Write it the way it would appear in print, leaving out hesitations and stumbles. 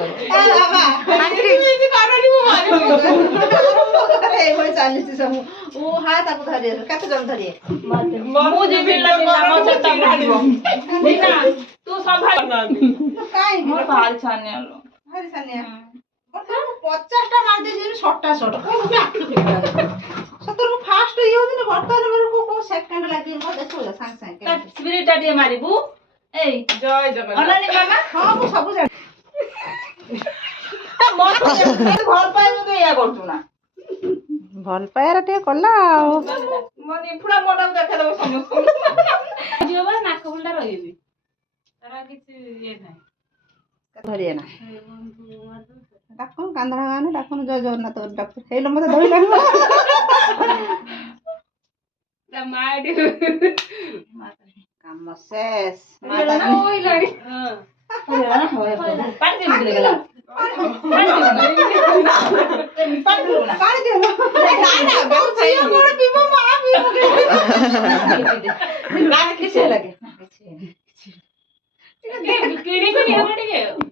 ବାବା ଏଇଭଳି ଚାଲିଛି ସବୁ ହା ତାକୁ ଧରିଏ କେତେ ଜଣ ଧରିଏ ମୁଁ ଯିବି ମୋ ଚେତା ପଡିବ ଦୀନା ତୁ ସମ୍ଭାଳ କାହିଁକି ମୋ ଭାରି ଛାନିଆ ଲୋ ଭାରି ସାନିଆ 50ଟା ମାରିଦେଇଛି ସଟା ସଟ ସତର ଫାଷ୍ଟ ଇଏ ହଉଛି ବର୍ତ୍ତମାନ ବେଳକୁ କୋଉ ସେକେଣ୍ଡ ଲାଗିବ ମତେ ଦେଖିଲା ସାଙ୍ଗେ ସାଙ୍ଗେ ସ୍ପିରିଟଟା ଟିକେ ମାରିବୁ ଏଇ ଜୟ ଜଗନ୍ନାଥ ଅନାନି ମାମା ହଁ ମୁଁ ସବୁ ଜାଣି ଭଲ ପାଇବୁ ତୁ ଏଇଆ କରୁଛୁ ନା ଭଲ ପାଇବାର ଟିକେ କଲା ଆଉ ମାନେ ପୁରା ମୋଟାକୁ ଦେଖାଦବ ସମସ୍ତଙ୍କୁ ଝିଅ ବା ନାକ ଫୁଲଟା ରହିବି ତାର କିଛି ଇଏ ନାହିଁ ଧରିଏ ନା ଡାକୁନ କାନ୍ଧଣା ଗାନେ ଡାକୁନ ଜୟ ଜଗନ୍ନାଥ ଡାକୁନ ହେଇଲୋ ମତେ ଧରିଲାଣି ତା ମା ଏଠି କାମ ଶେଷ ପାଣି ଦେଲା ପାଣି ଦିଅ କିଛି ଲାଗେ କିଣି କିଣି ହବ ଟିକେ